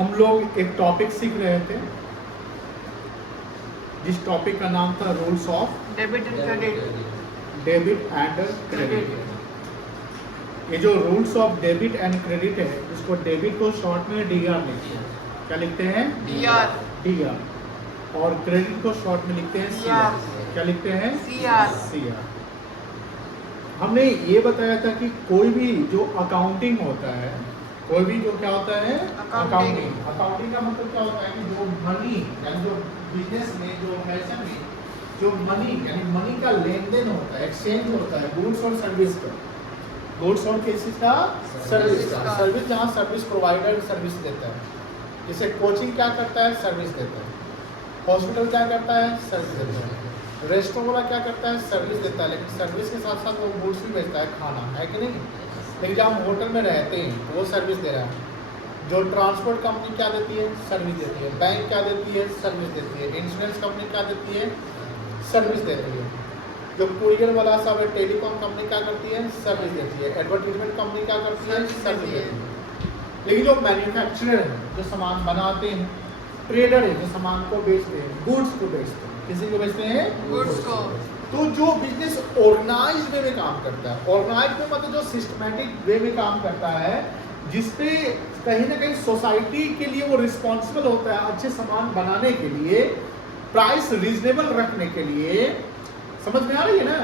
हम लोग एक टॉपिक सीख रहे थे जिस टॉपिक का नाम था rules of debit and credit. Debit and credit. ये जो rules of debit and credit है, इसको डेबिट को शॉर्ट में डीआर लिखते हैं। क्या लिखते हैं? डीआर। डीआर। और क्रेडिट को शॉर्ट में लिखते हैं सीआर। क्या लिखते हैं? सीआर। सीआर। हमने ये बताया था कि कोई भी जो अकाउंटिंग होता है, कोई भी जो क्या होता है अकाउंटिंग। अकाउंटिंग का मतलब क्या होता है कि जो मनी यानी जो बिजनेस में जो फैशन में जो मनी यानी मनी का लेन देन होता है, एक्सचेंज होता है गुड्स और सर्विस का, गुड्स और किसी का सर्विस का। सर्विस जहाँ सर्विस प्रोवाइडर सर्विस देता है, जैसे कोचिंग क्या करता है? सर्विस देता है। हॉस्पिटल क्या करता है? सर्विस देता है। रेस्टोरेंट वाला क्या करता है? सर्विस देता है, लेकिन सर्विस के साथ साथ वो गुड्स भी बेचता है, खाना है कि नहीं। लेकिन जब हम होटल में रहते हैं तो वो सर्विस दे रहा है। जो ट्रांसपोर्ट कंपनी क्या देती है? सर्विस देती है। बैंक क्या देती है? सर्विस देती है। इंश्योरेंस कंपनी क्या देती है? सर्विस देती है। जो कुरियर वाला सब है, टेलीकॉम कंपनी क्या करती है? सर्विस देती है। एडवर्टीजमेंट कंपनी क्या करती है? सर्विस देती है। लेकिन जो मैन्युफैक्चरर है, जो सामान बनाते हैं, ट्रेडर है, जो सामान को बेचते हैं, गुड्स को बेचते हैं, किसी को बेचते हैं? गुड्स को। तो जो बिजनेस ऑर्गेनाइज्ड वे में काम करता है, ऑर्गेनाइज्ड में मतलब जो सिस्टमैटिक वे में काम करता है, जिसपे कहीं ना कहीं सोसाइटी के लिए वो रिस्पॉन्सिबल होता है अच्छे सामान बनाने के लिए, प्राइस रीजनेबल रखने के लिए। समझ में आ रही है ना?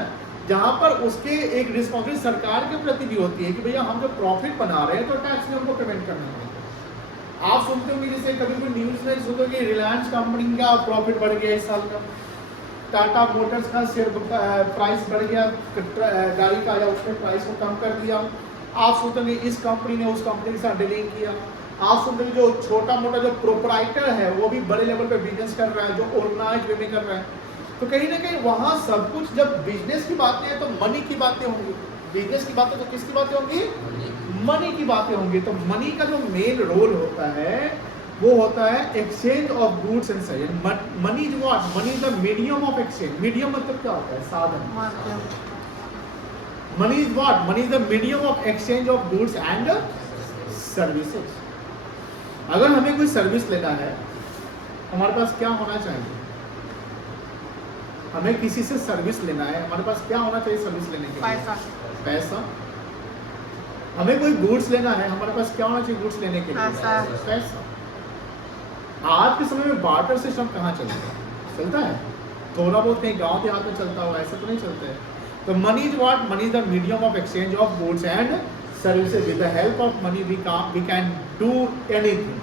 जहाँ पर उसके एक रिस्पॉन्सिबिलिटी सरकार के प्रति भी होती है कि भैया हम जो प्रॉफिट बना रहे हैं तो टैक्स में हमको पेमेंट करना है। आप सुनते होंगे जैसे कभी कोई न्यूज़ में सुनते हो कि रिलायंस कंपनी का प्रॉफिट बढ़ गया इस साल का, टाटा मोटर्स का शेयर प्राइस बढ़ गया, गाड़ी का, या उसने प्राइस को कम कर दिया। आप सुनते होंगे इस कंपनी ने उस कंपनी के साथ डीलिंग किया। आप सुनते होंगे जो छोटा मोटा जो प्रोपराइटर है वो भी बड़े लेवल पे बिजनेस कर रहा है, जो ऑर्गेनाइज्ड वे में कर रहा है। तो कहीं ना कहीं वहाँ सब कुछ, जब बिजनेस की बातें हैं तो मनी की बातें होंगी, बिजनेस की बातें तो किसकी बातें होंगी? मनी की बातें होंगी। तो मनी का जो मेन रोल होता है वो होता है exchange of goods and service. Money is what? Money is the medium of exchange. Medium मतलब क्या होता है? साधन। Money is what? Money is the medium of exchange of goods and services. अगर हमें कोई सर्विस लेना है, हमारे पास क्या होना चाहिए? हमें किसी से सर्विस लेना है, हमारे पास क्या होना चाहिए सर्विस लेने के लिए? पैसा। हमें कोई गुड्स लेना है, हमारे पास क्या होना चाहिए गुड्स लेने के लिए? पैसा। आज के समय में बार्टर सिस्टम कहाँ चलता है? चलता है थोड़ा बहुत कहीं गांव देहात में चलता हुआ, ऐसा तो नहीं चलता है। तो money is what? Money is the medium of exchange of goods and services. With the help of money we can do anything.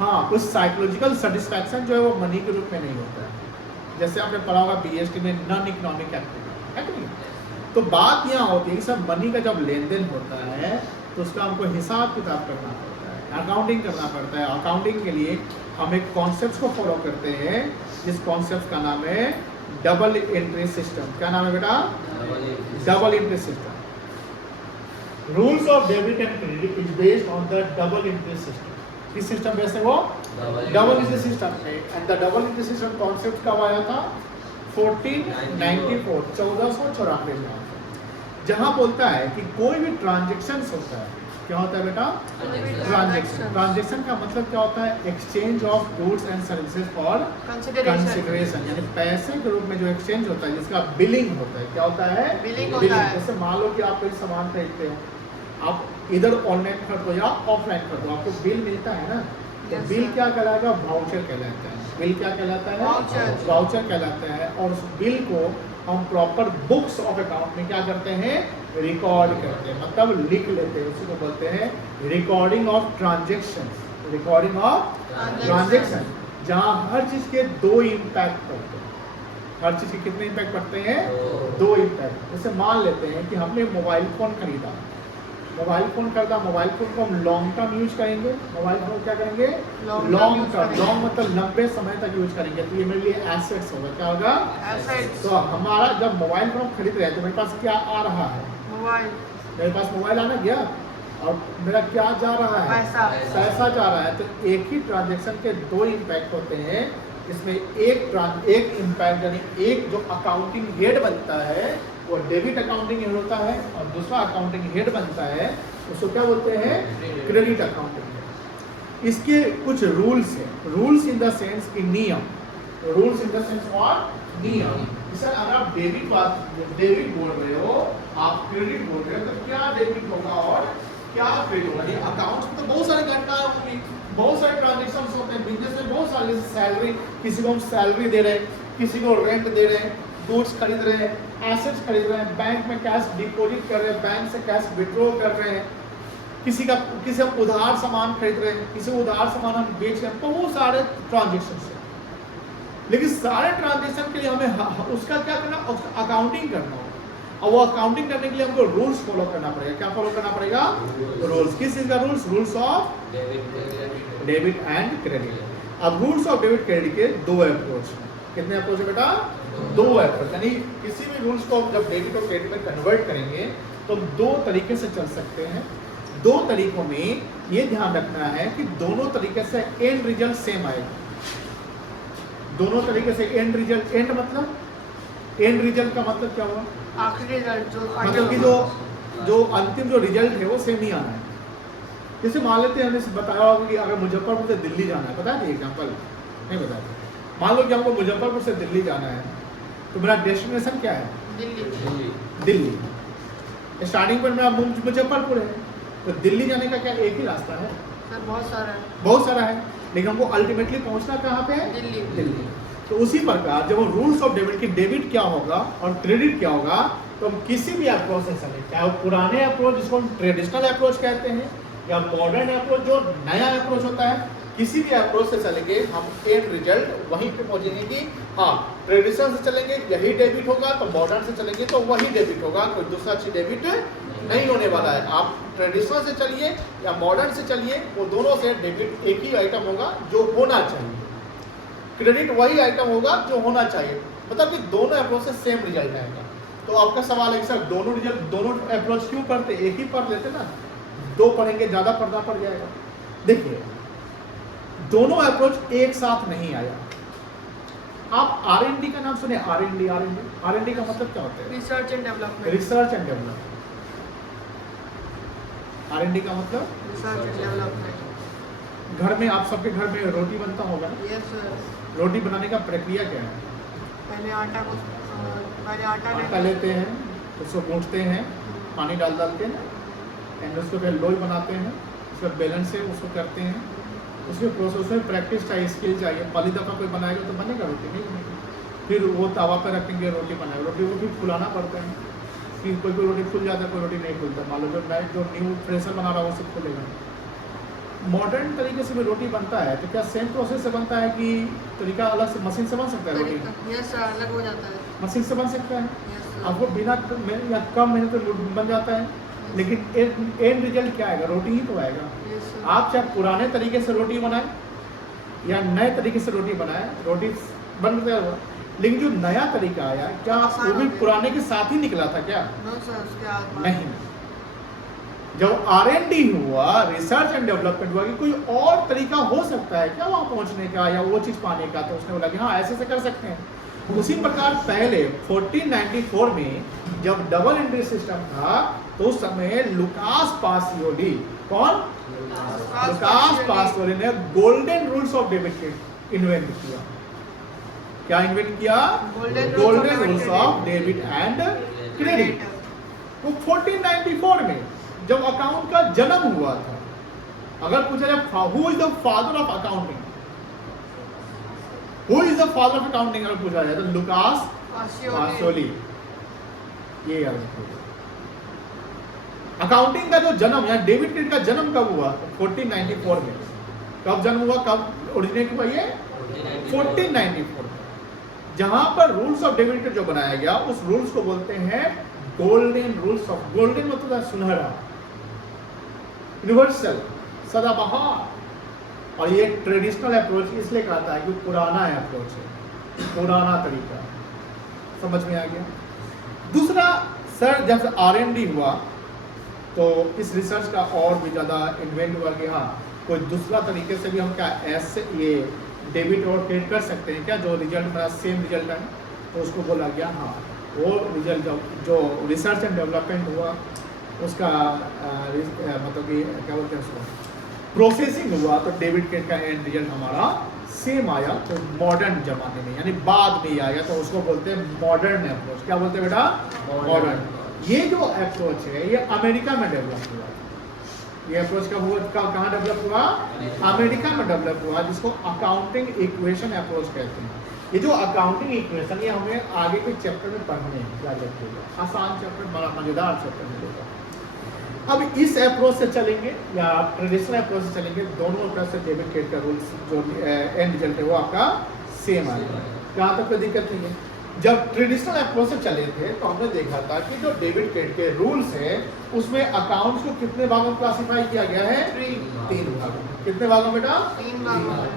हाँ, कुछ साइकोलॉजिकल सेटिस्फैक्शन जो है वो मनी के रूप में नहीं होता है। जैसे आपने पढ़ा होगा बीएसटी में नॉन इकोनॉमिक एक्टिविटी, है कि नहीं? तो बात यहाँ होती है कि सब मनी का जब लेन देन होता है तो उसका हमको हिसाब किताब करना पड़ता है, अकाउंटिंग करना पड़ता है। अकाउंटिंग के लिए हम एक कॉन्सेप्ट को फॉलो करते हैं, जिस कॉन्सेप्ट का नाम है डबल एंट्री सिस्टम। क्या नाम है बेटा? Double entry system. Rules of debit and credit is based on the double entry system. किस सिस्टम बेस्ड है वो? डबल एंट्री सिस्टम है। And the double entry system concept कब आया था? 1494, 1494 में। जहां बोलता है कि कोई भी ट्रांजैक्शन होता है, क्या होता है बेटा? ट्रांजैक्शन। ट्रांजैक्शन का मतलब क्या होता है? Exchange of goods and services for consideration. यानी पैसे के रूप में जो एक्सचेंज होता है, जिसका बिलिंग होता है। क्या होता है? बिलिंग होता है। जैसे मान लो कि आप कोई सामान खरीदते हो, आप इधर ऑनलाइन खरीदो या ऑफलाइन खरीदो, आपको बिल मिलता है ना। तो बिल क्या कहलाएगा? वाउचर कहलाता है। बिल क्या कहलाता है? वाउचर कहलाता है। और उस बिल को हम प्रॉपर बुक्स ऑफ अकाउंट में क्या करते हैं? रिकॉर्ड करते हैं, मतलब लिख लेते हैं। उसी को बोलते हैं recording of transaction. Recording of transaction, जहाँ हर चीज के दो इम्पैक्ट पड़ते हैं। हर चीज के कितने इम्पैक्ट पड़ते हैं? दो इम्पैक्ट। जैसे मान लेते हैं कि हमने मोबाइल फोन खरीदा, मोबाइल फोन खरीदा, मोबाइल फोन को हम लॉन्ग टर्म यूज करेंगे। मोबाइल फोन क्या करेंगे? Long term. लॉन्ग मतलब लंबे समय तक यूज करेंगे, तो ये मेरे लिए एसेट्स होगा। क्या होगा? एसेट्स। तो हमारा जब मोबाइल फोन खरीद रहे हैं तो मेरे पास क्या आ रहा है? मोबाइल। मेरे पास मोबाइल आना गया, और मेरा क्या जा रहा है? पैसा जा रहा है। तो एक ही ट्रांजेक्शन के दो इम्पैक्ट होते हैं। इसमें एक इम्पैक्ट यानी एक जो अकाउंटिंग हेड बनता है वो डेबिट अकाउंटिंग हेड होता है, और दूसरा अकाउंटिंग हेड बनता है उसको क्या बोलते हैं? Credit accounting head. इसके कुछ रूल्स हैं, रूल्स इन द सेंस कि नियम, rules in the sense what, नियम। जैसे अगर आप डेबिट बोल रहे हो, आप क्रेडिट बोल रहे हो, तो क्या डेबिट होगा और क्या क्रेडिट होगा। ये अकाउंट्स में तो बहुत सारे घटनाएं होंगी, बहुत सारे ट्रांजेक्शंस होते हैं बिजनेस में, बहुत सारे, जैसे सैलरी, किसी को हम सैलरी दे रहे हैं, किसी को रेंट दे रहे हैं, गुड्स खरीद रहे हैं, एसेट्स खरीद रहे हैं, बैंक में कैश डिपॉजिट कर रहे हैं, बैंक से कैश विड्रॉ कर रहे हैं, किसी हम उधार सामान खरीद रहे हैं, किसी को उधार सामान हम बेच रहे हैं, बहुत सारे ट्रांजेक्शन है। लेकिन सारे ट्रांजेक्शन के लिए हमें उसका क्या करना, उसका अकाउंटिंग करना होगा, और वो अकाउंटिंग करने के लिए हमको रूल्स फॉलो करना पड़ेगा। क्या फॉलो करना पड़ेगा? रूल्स। किस चीज का rules? Rules of debit and credit. अब रूल्स ऑफ डेबिट क्रेडिट के दो अप्रोच हैं। कितने अप्रोच है बेटा? दो अप्रोच। यानी किसी भी रूल्स को जब डेबिट और क्रेडिट में कन्वर्ट करेंगे तो हम दो तरीके से चल सकते हैं। दो तरीकों में ये ध्यान रखना है कि दोनों तरीके से एंड रिजल्ट सेम आएगा। दोनों तरीके से एंड रिजल्ट, एंड मतलब एंड रिजल्ट का मतलब क्या हुआ? आखिरी रिजल्ट जो मतलब कि जो अंतिम जो रिजल्ट है वो सेम ही आना है। जैसे मान लेते हैं, हमने बताया होगा कि अगर मुजफ्फरपुर से दिल्ली जाना है, पता है एग्जाम्पल नहीं बताया, मान लो कि हमको मुजफ्फरपुर से दिल्ली जाना है, तो मेरा डेस्टिनेशन क्या है? दिल्ली। स्टार्टिंग पॉइंट मेरा मुजफ्फरपुर है, तो दिल्ली जाने का क्या एक ही रास्ता है? सर बहुत सारा है, लेकिन हमको अल्टीमेटली पहुंचना कहाँ पे है? दिल्ली। तो उसी प्रकार जब हम रूल्स ऑफ डेबिट की डेबिट क्या होगा और क्रेडिट क्या होगा, तो हम किसी भी अप्रोच से चले, चाहे वो पुराने अप्रोच जिसको हम ट्रेडिशनल अप्रोच कहते हैं, या मॉडर्न अप्रोच जो नया अप्रोच होता है, किसी भी अप्रोच से चलेंगे हम एंड रिजल्ट वहीं पे पहुंचेंगे कि हाँ, ट्रेडिशनल से चलेंगे यही डेबिट होगा, तो मॉडर्न से चलेंगे तो वही डेबिट होगा, कोई दूसरा चीज डेबिट नहीं होने वाला है। आप ट्रेडिशनल से चलिए या मॉडर्न से चलिए, वो दोनों से डेबिट एक ही आइटम होगा जो होना चाहिए, क्रेडिट वही आइटम होगा जो होना चाहिए। मतलब कि दोनों अप्रोच से सेम रिजल्ट आएगा। तो आपका सवाल है सर दोनों रिजल्ट, दोनों अप्रोच क्यों करते? एक ही पढ़ लेते ना, दो पढ़ेंगे ज़्यादा पढ़ना पड़ जाएगा। देखिए, दोनों अप्रोच एक साथ नहीं आया। आप R&D का नाम सुने? R&D का मतलब क्या होता है? Research and development. Research and development. R&D का मतलब रिसर्च एंड डेवलपमेंट। घर में, आप सबके घर में रोटी बनता होगा ना? Yes sir. रोटी बनाने का प्रक्रिया क्या है? पहले आटा लेते हैं, उसको गूंथते हैं, पानी डाल के, एंड उसको फिर लोई बनाते हैं, उसको बेलन से उसको करते हैं। उसमें प्रोसेस में प्रैक्टिस चाहिए, स्किल चाहिए। पहली दफ़ा कोई बनाएगा तो बनेगा रोटी? नहीं बनेगी। फिर वो तवा पर रखेंगे, रोटी बनाएगा, रोटी को फिर फुलाना पड़ता है। फिर कोई रोटी फूल जाता है, कोई रोटी नहीं फूलता। मान लो जो न्यू फ्रेशर बना रहा है वो सब फूलेगा। मॉडर्न तरीके से भी रोटी बनता है, तो क्या सेम प्रोसेस से बनता है कि तरीका अलग से मशीन से बन सकता है रोटी? यस सर, अलग हो जाता है। मशीन से बन सकता है, यस आपको बिना या कम मेहनत में बन जाता है। लेकिन एंड रिजल्ट क्या आएगा? रोटी ही तो आएगा। सर। आप चाहे पुराने तरीके से रोटी बनाए या नए तरीके से रोटी बनाए, रोटी बन गया हुआ। लेकिन जो नया तरीका आया, क्या वो भी पुराने के साथ ही निकला था क्या? नो सर, उसके बाद नहीं। जब R&D हुआ, रिसर्च एंड डेवलपमेंट हुआ कि कोई और तरीका हो सकता है क्या वहाँ पहुँचने का या वो चीज़ पाने का, तो उसने बोला कि हाँ ऐसे से कर सकते हैं। उसी प्रकार पहले 1494 में जब डबल एंट्री सिस्टम था, तो उस समय लुकास पासियोली, कौन? लुकास पासियोली ने golden rules of debit invent किया। क्या इन्वेंट किया? Golden rules of debit and credit. वो 1494 में जब अकाउंट का जन्म हुआ था। अगर पूछा जाए who is the father of accounting, who is the father of accounting अगर पूछा जाए तो लुकास पासियोली। ये याद रखिए। अकाउंटिंग का जो जन्म या डेबिट क्रेडिट का जन्म कब हुआ? 1494 में। कब जन्म हुआ, कब ओरिजिनेट हुआ? ये 1494 में। जहां पर रूल्स ऑफ डेबिट क्रेडिट जो बनाया गया, उस रूल्स को बोलते हैं गोल्डन रूल्स ऑफ, गोल्डन मतलब सुनहरा, यूनिवर्सल, सदाबहार। और ये ट्रेडिशनल अप्रोच इसलिए कहता है कि पुराना अप्रोच है, पुराना तरीका। समझ में आ गया? दूसरा, सर जब R&D हुआ तो इस रिसर्च का और भी ज़्यादा इन्वेंट हुआ कि हाँ कोई दूसरा तरीके से भी हम क्या ऐसे ये डेबिट और क्रेडिट कर सकते हैं क्या, जो रिजल्ट मेरा सेम रिजल्ट है। तो उसको बोला गया हाँ वो रिजल्ट जो रिसर्च एंड डेवलपमेंट हुआ उसका मतलब कि क्या बोलते हैं उसको, प्रोसेसिंग हुआ तो डेबिट क्रेडिट का एंड रिजल्ट हमारा सेम आया। तो मॉडर्न जमाने में यानी बाद में ही आया तो उसको बोलते हैं मॉडर्न अप्रोच। क्या बोलते हैं बेटा? मॉडर्न। ये जो अप्रोच है ये अमेरिका में डेवलप हुआ। ये अप्रोच कब हुआ, कहाँ डेवलप हुआ? अमेरिका में डेवलप हुआ, जिसको अकाउंटिंग इक्वेशन अप्रोच कहते हैं। ये जो अकाउंटिंग इक्वेशन ये हमें आगे के चैप्टर में पढ़ने हैं, याद रखिएगा। आसान चैप्टर, बड़ा मजेदार चैप्टर मिलेगा। अब इस अप्रोच से चलेंगे या ट्रेडिशनल अप्रोच से चलेंगे, दोनों तरफ से डेबिट क्रेडिट का रूल्स जो एंड रिजल्ट है वो आपका सेम आएगा। यहाँ तक कोई दिक्कत नहीं है। जब ट्रेडिशनल अप्रोच से चले थे तो हमने देखा था कि जो डेबिट क्रेडिट के रूल्स है उसमें अकाउंट्स को कितने भागों में क्लासिफाई किया गया है? 3 भागों। कितने भागों बेटा? 3 भागों में।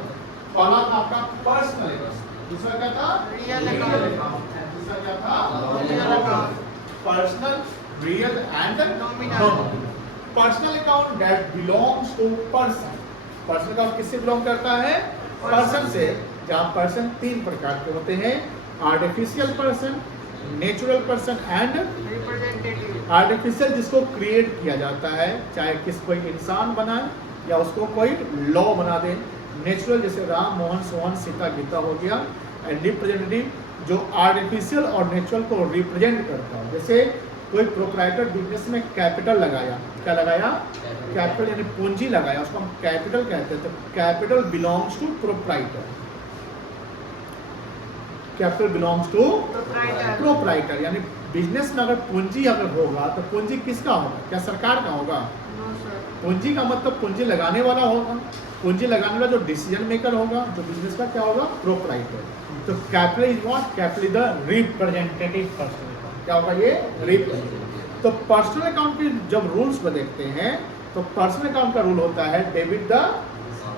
पहला था आपका पर्सनल अकाउंट, दूसरा क्या था? रियल अकाउंट, दूसरा क्या था? Nominal account. Personal, real and nominal. Personal account that belongs to person. Personal account किससे बिलोंग करता है? पर्सन से। जहाँ पर्सन 3 प्रकार के होते हैं, artificial person, natural person and representative. Artificial जिसको क्रिएट किया जाता है, चाहे किस कोई इंसान बनाए या उसको कोई लॉ बना दे। नेचुरल जैसे राम, मोहन, सोहन, सीता, गीता हो गया। एंड रिप्रेजेंटेटिव जो आर्टिफिशियल और नेचुरल को रिप्रेजेंट करता है। जैसे कोई प्रोप्राइटर बिजनेस में कैपिटल लगाया, क्या लगाया? कैपिटल यानी पूंजी लगाया, उसको हम कैपिटल कहते हैं। तो capital belongs to proprietor. Capital belongs to proprietor यानी बिजनेस में अगर पूंजी अगर होगा तो पूंजी किसका होगा? क्या सरकार का होगा? पूंजी का मतलब पूंजी लगाने वाला होगा। पूंजी लगाने वाला जो डिसीजन मेकर होगा, जो बिजनेस का क्या होगा? प्रोप्राइटर। तो capital is what? Capital is the representative person. क्या होगा ये? रिप्रेजेंटेटिव। तो पर्सनल अकाउंट के जब रूल्स को देखते हैं तो पर्सनल अकाउंट का रूल होता है debit the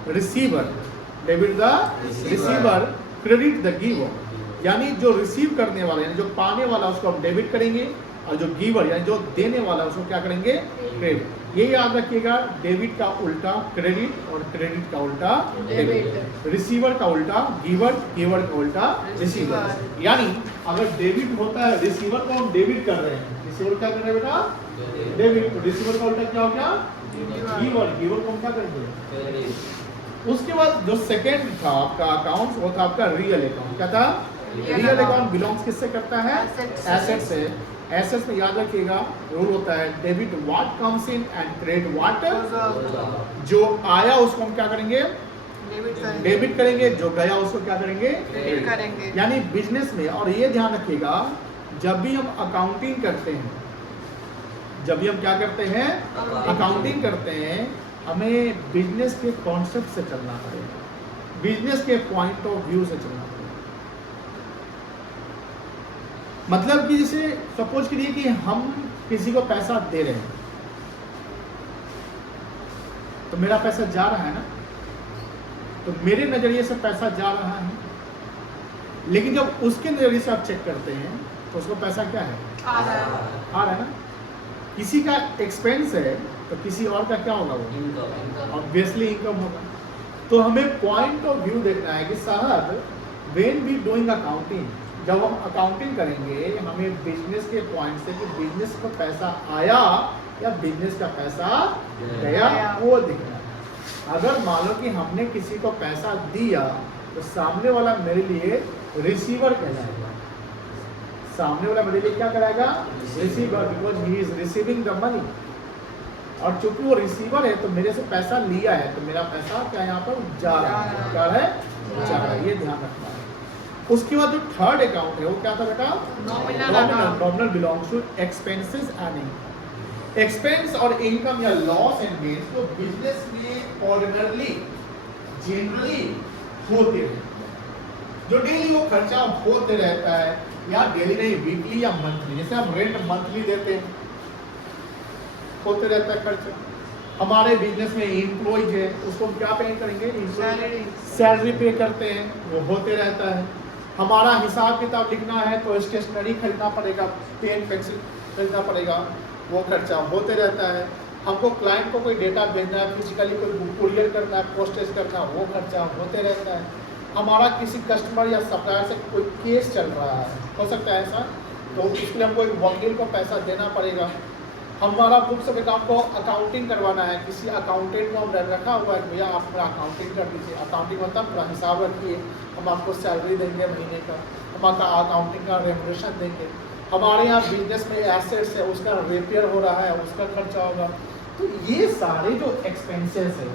receiver, debit the receiver, credit the giver. यानी जो रिसीव करने वाला यानी जो पाने वाला उसको हम डेबिट करेंगे और जो गिवर यानी जो देने वाला उसको क्या करेंगे? क्रेडिट। ये याद रखिएगा, डेबिट का उल्टा क्रेडिट और क्रेडिट का उल्टा डेबिट। रिसीवर का उल्टा गिवर, गिवर का उल्टा रिसीवर। यानी अगर डेबिट होता है, रिसीवर को हम डेबिट कर रहे हैं, रिसीवर क्या कर रहे हैं बेटा? डेबिट। तो रिसीवर का उल्टा क्या हो गया? गिवर। गिवर को हम क्या करेंगे? उसके बाद जो सेकेंड था आपका अकाउंट वो था आपका रियल अकाउंट। क्या था? रियल अकाउंट बिलोंग्स किससे करता है? एसेट से। एसेट्स में याद रखिएगा रूल होता है debit what comes in and credit what जो आया उसको हम क्या करेंगे? डेबिट करेंगे। जो गया उसको क्या करेंगे? क्रेडिट करेंगे। यानी बिजनेस में, और ये ध्यान रखिएगा, जब भी हम अकाउंटिंग करते हैं, जब भी हम क्या करते हैं? अकाउंटिंग करते हैं, हमें बिजनेस के कॉन्सेप्ट से चलना पड़ेगा, बिजनेस के पॉइंट ऑफ व्यू से चलना पड़ेगा। मतलब कि जैसे सपोज करिए कि हम किसी को पैसा दे रहे हैं तो मेरा पैसा जा रहा है ना, तो मेरे नज़रिए से पैसा जा रहा है, लेकिन जब उसके नज़रिए से आप चेक करते हैं तो उसको पैसा क्या है? आ रहा है ना। किसी का एक्सपेंस है तो किसी और का क्या होगा? वो ऑब्वियसली इनकम होगा। तो हमें पॉइंट ऑफ व्यू देखना है कि साहब व्हेन वी डूइंग अकाउंटिंग, जब हम अकाउंटिंग करेंगे हमें बिजनेस के पॉइंट से कि बिजनेस को पैसा आया या बिजनेस का पैसा गया वो दिखना है। अगर मान लो कि हमने किसी को पैसा दिया तो सामने वाला मेरे लिए रिसीवर कहलाएगा। सामने वाला मेरे लिए क्या कराएगा? Receiver, because he is receiving the money. और चूंकि वो रिसीवर है तो मेरे से पैसा लिया है तो मेरा पैसा क्या यहाँ पर जा रहा है? क्या है? जा रहा है। ये ध्यान रखना है। उसके बाद जो थर्ड अकाउंट है वो क्या था बेटा? Nominal belongs to expenses and income. Expense और इनकम या लॉस एंड गेन्स तो बिजनेस में ऑर्डिनरली जनरली होते हैं, जो डेली वो खर्चा होते रहता है, या डेली नहीं वीकली या मंथली। जैसे हम रेंट मंथली देते हैं, होते रहता है खर्चा। हमारे बिजनेस में एम्प्लॉइज है उसको हम क्या पे करेंगे? सैलरी पे करते हैं, वो होते रहता है। हमारा हिसाब किताब लिखना है तो स्टेशनरी खरीदना पड़ेगा, पेन पेंसिल खरीदना पड़ेगा, वो खर्चा होते रहता है। हमको क्लाइंट को कोई डेटा भेजना है, फिजिकली कोई कुरियर करना है, पोस्टेज करना, वो खर्चा होते रहता है। हमारा किसी कस्टमर या सप्लायर से कोई केस चल रहा है, हो सकता है ऐसा, तो उसके लिए हमको एक वकील को पैसा देना पड़ेगा। हमारा बुक्स ऑफ अकाउंट को अकाउंटिंग करवाना है, किसी अकाउंटेंट को हम रखा हुआ है, भैया आप मेरा अकाउंटिंग कर दीजिए। अकाउंटिंग मतलब पूरा हिसाब रखिए, हम आपको सैलरी देंगे महीने का, हम आपका अकाउंटिंग का रेमुनेशन देंगे। हमारे यहाँ बिजनेस में एसेट्स है, उसका रिपेयर हो रहा है, उसका खर्चा होगा। तो ये सारे जो एक्सपेंसेस है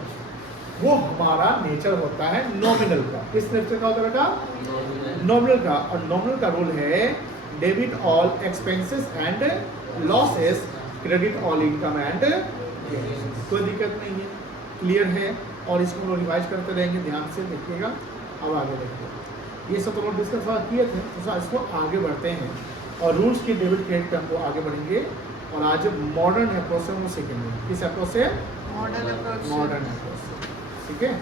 वो हमारा नेचर होता है नॉमिनल का। किस नेचर का होता है बेटा? नॉमिनल का। और नॉमिनल का रूल है debit all expenses and losses, credit all income and gains. कोई दिक्कत नहीं है, क्लियर है। और इसको हम लोग रिवाइज करते रहेंगे, ध्यान से देखिएगा। अब आगे देखिए, ये सब तो लोग डिस्कस किए थे, तो इसको आगे बढ़ते हैं और रूल्स की डेबिट क्रेडिट पे हमको आगे बढ़ेंगे। और आज मॉडर्न अप्रोच से हम सीखेंगे। किस अप्रोच से? Modern approach. मॉडर्न अप्रोच से, ठीक है।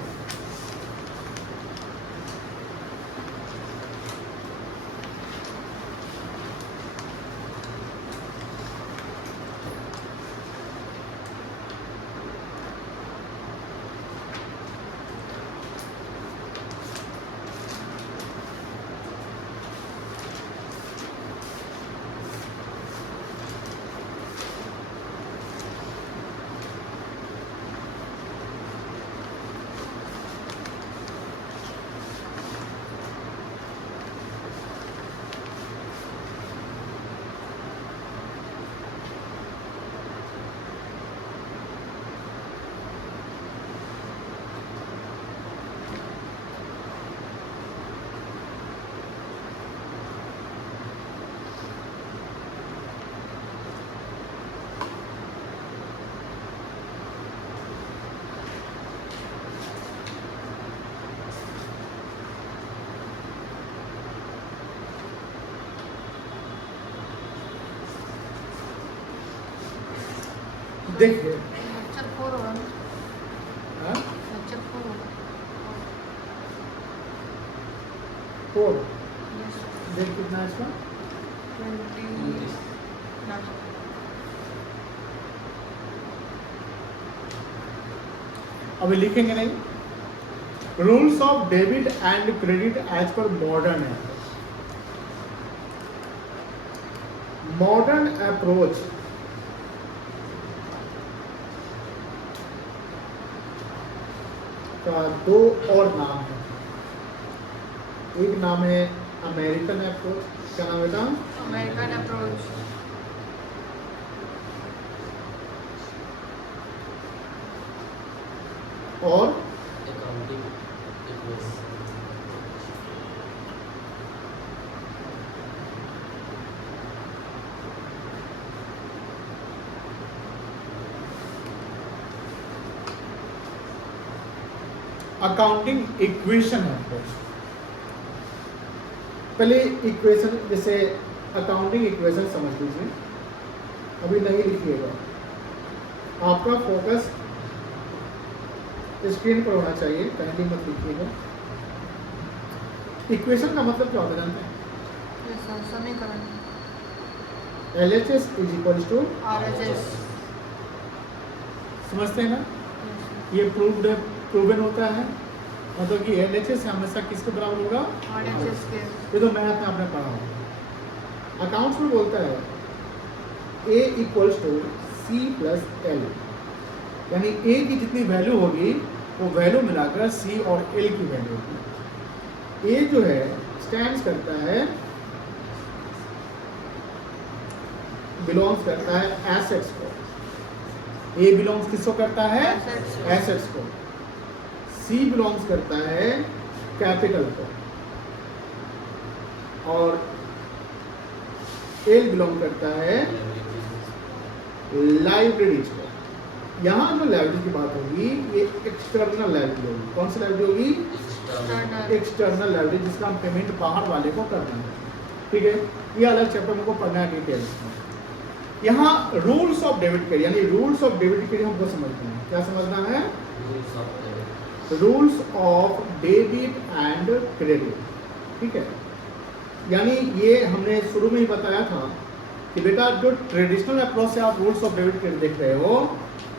देखिए लेक्चर 4 होगा ना? हाँ? लेक्चर 4 होगा। 4 यस देख कितना है इसका? 20 लास्ट। अभी लिखेंगे नहीं। Rules of debit and credit as per modern है। मॉडर्न अप्रोच का दो और नाम है। एक नाम है अमेरिकन अप्रोच। क्या नाम है बेटा? American approach. और accounting equation. Accounting equation approach. पहले इक्वेशन, जैसे अकाउंटिंग इक्वेशन समझ लीजिए, अभी नहीं लिखिएगा, आपका फोकस स्क्रीन पर होना चाहिए, कहीं मत लिखिएगा। इक्वेशन का मतलब क्या होता है जानते हैं? यस सर, समीकरण। LHS is equal to RHS। समझते हैं ना? Yes sir. ये प्रूवन होता है, मतलब कि LHS हमेशा किसके बराबर होगा? RHS के। ये तो मैथ में आपने पढ़ा होगा। अकाउंट्स में बोलता है A equals to C plus L, यानी A की जितनी वैल्यू होगी वो वैल्यू मिलाकर C और L की वैल्यू होगी। A जो है स्टैंड्स करता है, बिलोंग्स करता है एसेट्स को। A बिलोंग्स किसको करता है? Assets को। एसेट्स को। C बिलोंग्स करता है कैपिटल को, और L बिलोंग करता है लाइब्रेरीज को। यहाँ जो लाइब्रेरी की बात होगी ये एक्सटर्नल लाइब्रेरी होगी। कौन सी लाइब्रेरी होगी? एक्सटर्नल। एक्सटर्नल लाइब्रेरी, जिसका हम पेमेंट बाहर वाले को करना है। ठीक है, ये अलग चैप्टर में को पढ़ना है डिटेल्स में। यहाँ रूल्स ऑफ डेबिट क्रेडिट, यानी रूल्स ऑफ डेबिट क्रेडिट हमको समझना है। क्या समझना है? Rules of debit and credit. ठीक है, यानी ये हमने शुरू में ही बताया था कि बेटा जो ट्रेडिशनल अप्रोच से आप रूल्स ऑफ डेबिट क्रेडिट देख रहे हो,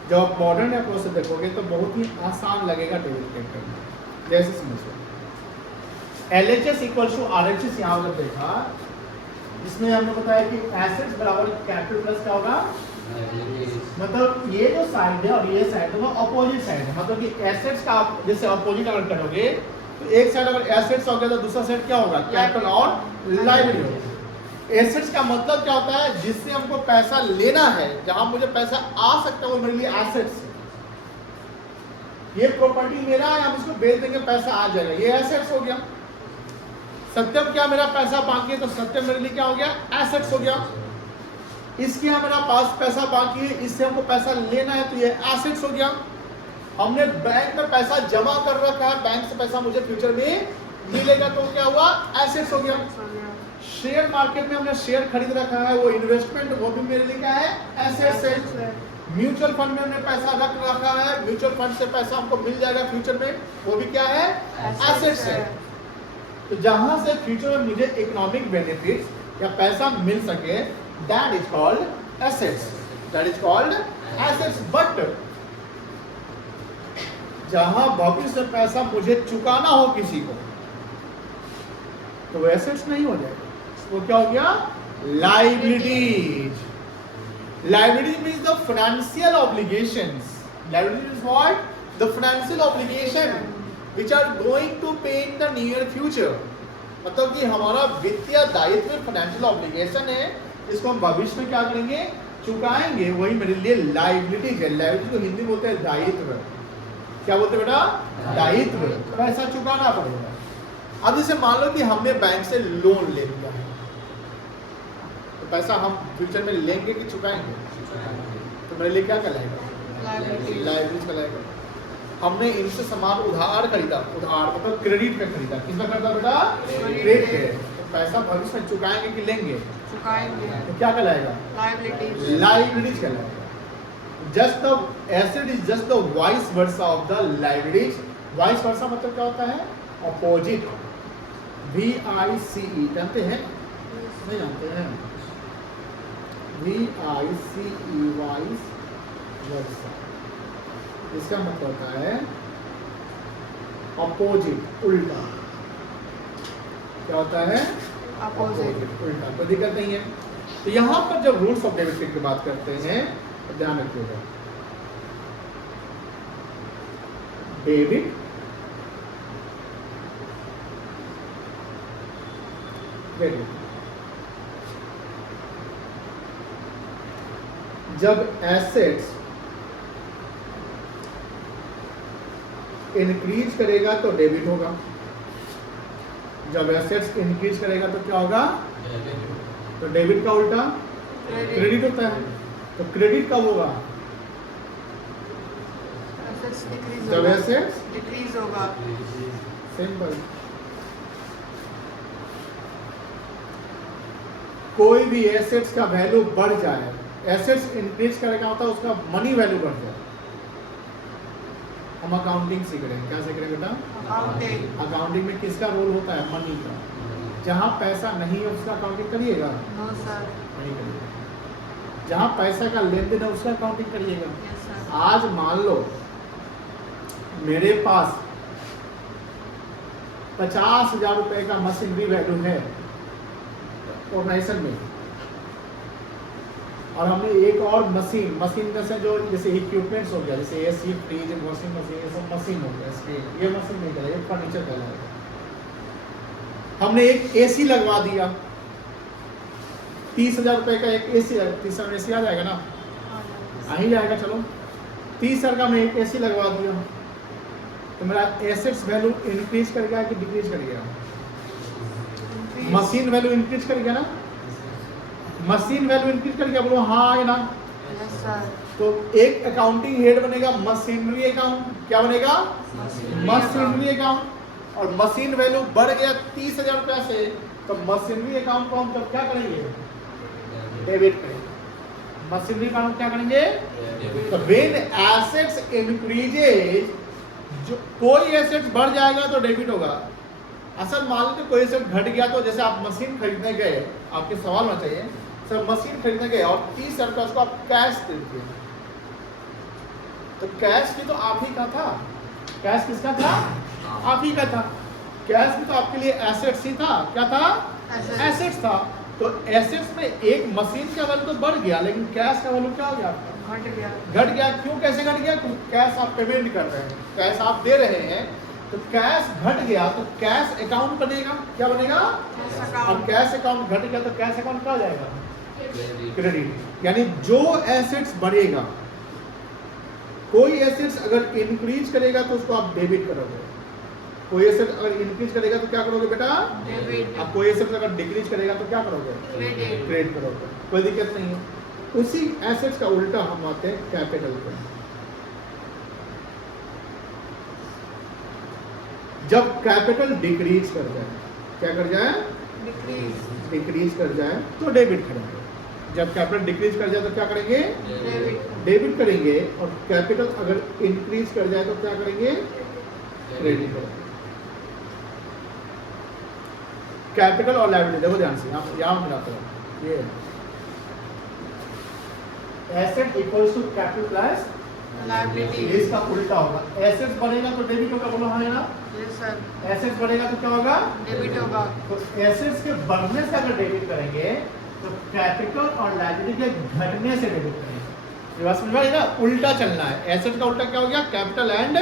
जब आप मॉडर्न अप्रोच से देखोगे तो बहुत ही आसान लगेगा डेबिट क्रेडिट करना। जैसे समझो LHS इक्वल टू RHS, यहाँ अगर देखा, इसमें हमने बताया कि एसेट्स बराबर कैपिटल प्लस क्या होगा? मतलब ये जो साइड है और ये साइड है वो अपोजिट साइड है, मतलब कि एसेट्स का आप जैसे अपोजिट अगर करोगे तो एक साइड अगर एसेट्स हो गया तो दूसरा साइड क्या होगा, कैपिटल और लायबिलिटी। एसेट्स का मतलब क्या होता है, जिससे हमको पैसा लेना है, जहां मुझे पैसा आ सकता है वो मेरे लिए एसेट्स है। ये प्रॉपर्टी मेरा है, हम इसको बेच देंगे पैसा आ जाएगा, ये एसेट्स हो गया। सत्यम क्या मेरा पैसा बाकी है तो सत्यम मेरे लिए क्या हो गया, एसेट्स हो गया। इसके यहाँ मेरा पास पैसा बाकी है, इससे हमको पैसा लेना है तो ये एसेट्स हो गया। हमने बैंक में पैसा जमा कर रखा है, बैंक से पैसा मुझे फ्यूचर में मिलेगा तो क्या हुआ, एसेट्स हो गया। शेयर मार्केट में हमने शेयर खरीद रखा है, वो इन्वेस्टमेंट, वो भी मेरे लिए क्या है, एसेट्स है। म्यूचुअल फंड में हमने पैसा रख रखा है, म्यूचुअल फंड से पैसा हमको मिल जाएगा फ्यूचर में, वो भी क्या है, एसेट्स है। तो जहां से फ्यूचर में मुझे इकोनॉमिक बेनिफिट या पैसा मिल सके, that is called assets, that is called assets. But जहां भविष्य में पैसा मुझे चुकाना हो किसी को तो वो एसेट्स नहीं हो जाएगा, वो क्या हो गया, liabilities. Liability means the financial obligations. Liability means what? The financial obligation which are going to pay in the near future. मतलब कि हमारा वित्तीय दायित्व फाइनेंशियल ऑब्लिगेशन है, इसको हम भविष्य में क्या करेंगे, चुकाएंगे, वही मेरे लिए लायबिलिटी है। लायबिलिटी को हिंदी में बोलते हैं दायित्व। क्या बोलते हैं बेटा, दायित्व, पैसा चुकाना पड़ेगा। अब जैसे मान लो कि हमने बैंक से लोन ले लिया है, तो पैसा हम फ्यूचर में लेंगे कि चुकाएंगे, तो मेरे लिए क्या कहलाएगा, लायबिलिटी कहलाएगा। हमने इनसे सामान उधार खरीदा, उधार मतलब क्रेडिट पे खरीदा, किसमें खरीदा बेटा, क्रेडिट पे, तो पैसा भविष्य में चुकाएंगे कि लेंगे, चुकाएंगे, तो क्या कहलाएगा, लायबिलिटीज कहलाएगा। Just the asset is just the vice versa of the liabilities. Vice versa मतलब क्या होता है, अपोजिट, VICE जानते हैं, नहीं जानते हैं, VICE वाइस वर्सा, इसका मतलब होता है अपोजिट, उल्टा। क्या होता है, अपोजिट, उल्टा, कोई दिक्कत नहीं है। तो यहाँ पर जब रूल्स ऑफ डेबिट की बात करते हैं तो ध्यान रखिएगा, डेबिट, क्रेडिट। जब एसेट्स इंक्रीज करेगा तो डेबिट होगा, जब एसेट्स इंक्रीज करेगा तो क्या होगा, तो डेबिट का उल्टा क्रेडिट होता है। तो क्रेडिट कब होगा, जब एसेट्स डिक्रीज होगा। सिंपल। कोई भी एसेट्स का वैल्यू बढ़ जाए, एसेट्स इंक्रीज करेगा होता है उसका मनी वैल्यू बढ़ जाए। हम अकाउंटिंग सीख रहे हैं, क्या सीख रहे हैं बेटा, अकाउंटिंग में किसका रोल होता है, मनी का। जहाँ पैसा नहीं है उसका अकाउंटिंग करिएगा, नो सर, नहीं करिएगा। जहाँ पैसा का लेन देन है उसका अकाउंटिंग करिएगा। Yes sir. आज मान लो मेरे पास 50,000 रुपए का मशीनरी वैल्यू है ऑर्गेनाइजेशन में, और हमने एक और मशीन में से जो जैसे इक्विपमेंट्स हो गया, जैसे एसी, फ्रिज, वॉशिंग मशीन, ये सब मशीन हो गया, स्क्रीन, ये मशीन नहीं चला, ये फर्नीचर कहलाएगा। हमने एक एसी लगवा दिया, 30,000 रुपए का एक एसी, 30,000 एसी आ जाएगा ना, आ ही जाएगा, चलो 30,000 का मैं एक एसी लगवा दिया, तो मेरा एसेट्स वैल्यू इंक्रीज कर गया कि डिक्रीज कर गया, मशीन वैल्यू इंक्रीज कर गया ना, मशीन वैल्यू इंक्रीज कर गया, बोलो हाँ या ना। Yes sir. तो एक अकाउंटिंग हेड बनेगा मशीनरी अकाउंट, क्या बनेगा, मशीनरी अकाउंट। और मशीन वैल्यू बढ़ गया 30,000 रुपया से, तो मशीनरी अकाउंट को हम तब क्या करेंगे, डेबिट करेंगे। मशीनरी अकाउंट क्या करेंगे, तो व्हेन एसेट्स इंक्रीजेज, जो कोई एसेट्स बढ़ जाएगा तो डेबिट होगा। असल मान लो कोई एसेट घट गया, तो जैसे आप मशीन खरीदने गए, आपके सवाल होना चाहिए सर, मशीन खरीदने गए और 30,000 रुपया उसको आप कैश दे दिए, तो कैश भी तो आप ही का था, कैश किसका था, आप ही का था। कैश भी तो आपके लिए एसेट्स ही था, क्या था, एसेट्स था। तो तो एसेट्स में एक मशीन का वैल्यू तो बढ़ गया, लेकिन कैश का वैल्यू क्या हो गया आपका? घट गया। घट गया। क्यों, कैसे घट गया? क्योंकि कैश आप पेमेंट कर रहे हैं, कैश आप दे रहे हैं, तो कैश घट गया तो कैश अकाउंट बनेगा। क्या बनेगा? कैश अब अकाउंट। कैश अकाउंट घट गया तो कैश अकाउंट क्या हो जाएगा? क्रेडिट। क्रेडिट। यानी जो एसेट्स बढ़ेगा, कोई एसेट्स अगर इंक्रीज करेगा तो उसको आप डेबिट करोगे, कोई एसेट अगर इंक्रीज करेगा तो क्या करोगे बेटा? डेबिट। अब कोई एसेट अगर डिक्रीज करेगा तो क्या करोगे? क्रेडिट। क्रेडिट करोगे। कोई दिक्कत नहीं है। उसी एसेट्स का उल्टा हम आते हैं कैपिटल पे। जब कैपिटल डिक्रीज कर जाए, क्या कर जाए? डिक्रीज। डिक्रीज कर जाए तो डेबिट करेंगे। जब कैपिटल डिक्रीज कर जाए तो क्या करेंगे? डेबिट। डेबिट करेंगे। और कैपिटल अगर इंक्रीज कर जाए तो क्या करेंगे? क्रेडिट करेंगे। कैपिटल और लायबिलिटी देखो ध्यान से, यहाँ मिलाते हैं। ये asset equals to capital plus liability. इसका उल्टा होगा। एसेट्स बढ़ेगा तो डेबिट होगा, बोलो हाँ या ना? Yes sir. एसेट्स बढ़ेगा तो क्या होगा? डेबिट होगा। तो एसेट्स के बढ़ने से अगर डेबिट करेंगे तो कैपिटल और लायबिलिटी के घटने से डेबिट करेंगे। ये बात समझ में आई ना? उल्टा चलना है। एसेट का उल्टा क्या हो गया? Capital and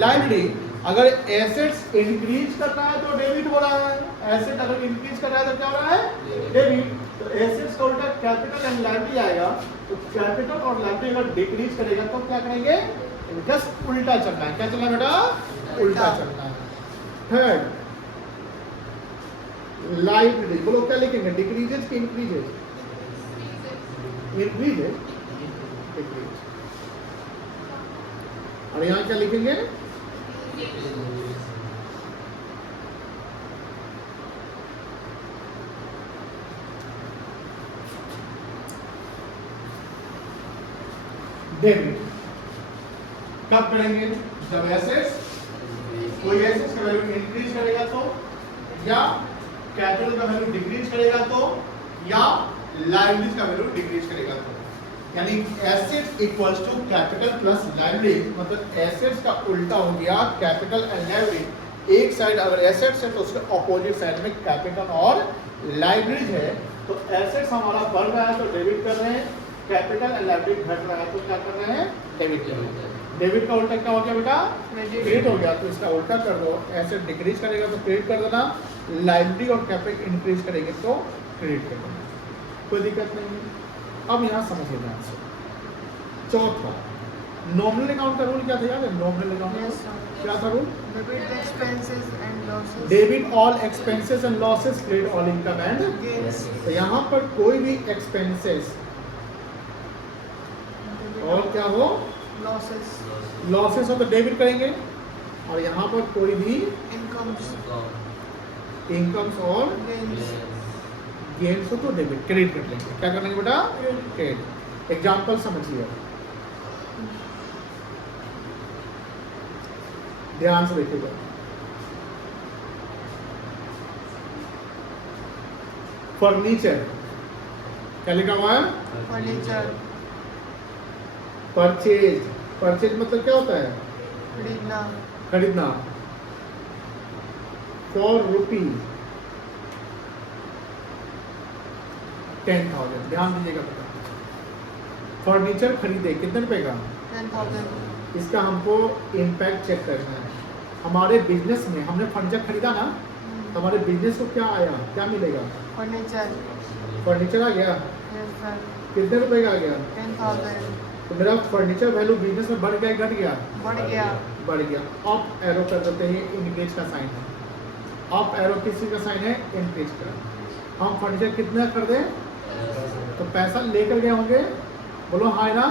liability. अगर एसेट्स इंक्रीज कर रहा है तो डेबिट हो रहा है, एसेट अगर इंक्रीज कर रहा है तो क्या हो रहा है? डेबिट। तो एसेट्स का उल्टा कैपिटल एंड लायबिलिटी आएगा। तो कैपिटल और लायबिलिटी अगर डिक्रीज करेगा तो क्या करेंगे? जस्ट उल्टा चलना है। क्या चलना है बेटा? उल्टा चलना है। थर्ड, लायबिलिटी बोलो क्या लिखेंगे? डिक्रीजेज कि इंक्रीजेज? इंक्रीज है, डिक्रीज। और यहाँ क्या लिखेंगे? डेबिट। कब करेंगे? जब एसेट्स, कोई एसेट्स का वैल्यू इंक्रीज करेगा तो, या कैपिटल का वैल्यू डिक्रीज करेगा तो, या लायबिलिटीज का वैल्यू डिक्रीज करेगा तो। यानी assets equals to capital plus liability, मतलब एसेट्स का उल्टा हो गया कैपिटल एंड लायबिलिटी। एक साइड अगर एसेट्स है तो उसके ऑपोजिट साइड में कैपिटल और लायबिलिटीज है। तो एसेट्स हमारा बढ़ रहा है तो डेबिट कर रहे हैं, कैपिटल एंड लायबिलिटी घट रहा है तो क्या कर रहे हैं? डेबिट कर रहे हैं। डेबिट का उल्टा क्या हो गया बेटा? क्रेडिट हो गया। तो इसका उल्टा कर दो। एसेट डिक्रीज करेगा तो क्रेडिट कर देना, लायबिलिटी और कैपिटल इंक्रीज करेंगे तो क्रेडिट कर देना। कोई दिक्कत नहीं है। अब यहाँ समझिए ध्यान से। चौथा, नॉमिनल अकाउंट का रूल क्या था याद है? Nominal Yes, account sir. क्या था rule? Debit the expenses and losses. Debit all expenses and losses, credit all income and. Gains. तो यहाँ पर कोई भी एक्सपेंसेस और क्या हो? Losses. लॉसेस हो तो डेबिट करेंगे, और यहाँ पर कोई भी Incomes. इनकम्स और Gains. गेन्स हो तो डेबिट, क्रेडिट कर लेंगे। क्या कर लेंगे बेटा? क्रेडिट। एग्जाम्पल समझिए, ध्यान से देखिएगा। फर्नीचर क्या लिखा हुआ है? Furniture. परचेज। परचेज मतलब क्या होता है? खरीदना. खरीदना। फॉर रुपी 10,000। ध्यान दीजिएगा बेटा, फर्नीचर खरीदे कितने रुपए का? 10,000. इसका हमको इम्पैक्ट चेक करना है। हमारे बिजनेस में हमने फर्नीचर खरीदा ना, तो हमारे बिजनेस को क्या आया, क्या मिलेगा? Furniture. फर्नीचर आ गया। Yes sir. कितने रुपए का आ गया? 10,000. तो मेरा फर्नीचर वैल्यू बिजनेस में बढ़ गया, घट गया? बढ़ गया. बढ़ गया। अप एरो कर देते हैं, इंक्रीज का साइन है। अप एरो किसी का साइन है? इंक्रीज का। हम फर्नीचर कितना कर दें तो पैसा लेकर गए होंगे, बोलो हाँ ना?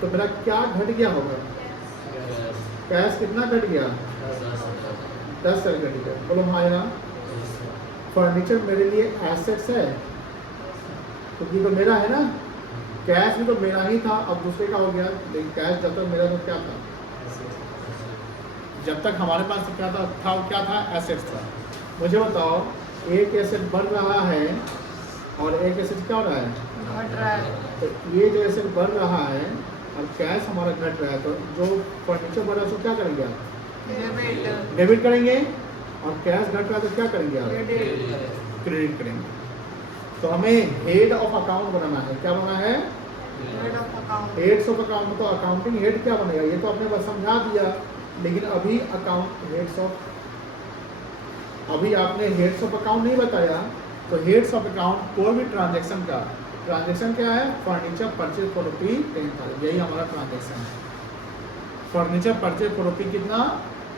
तो मेरा क्या घट गया होगा? कैश कितना घट गया? 10,000 घट गया, बोलो हाँ ना? फर्नीचर मेरे लिए एसेट्स है क्योंकि तो मेरा है ना, कैश भी तो मेरा ही था, अब दूसरे का हो गया। लेकिन कैश जब तक मेरा तो क्या था? जब तक हमारे पास क्या था वो क्या था? एसेट्स था। मुझे बताओ, एक एसेट बढ़ रहा है और एक एसेट क्या हो रहा है? घट रहा है. तो ये जो एसेट बढ़ रहा है और कैश हमारा घट रहा है, तो जो फर्नीचर बढ़ रहा है उसको क्या करेंगे आप? Debit. डेबिट करेंगे। और कैश घट रहा है तो क्या करेंगे आप? Credit. क्रेडिट करेंगे। तो हमें हेड ऑफ अकाउंट बनाना है। क्या बनाना है? Head of account. Heads of account. तो अकाउंटिंग हेड क्या बनेगा? ये तो आपने बस समझा दिया, लेकिन अभी अकाउंट हेड्स ऑफ, अभी आपने हेड्स ऑफ अकाउंट नहीं बताया। तो हेड्स ऑफ अकाउंट कोई भी ट्रांजैक्शन का, ट्रांजैक्शन क्या है? फर्नीचर परचेज फॉर ₹10,000, यही हमारा ट्रांजैक्शन है। फर्नीचर परचेज फॉर कितना?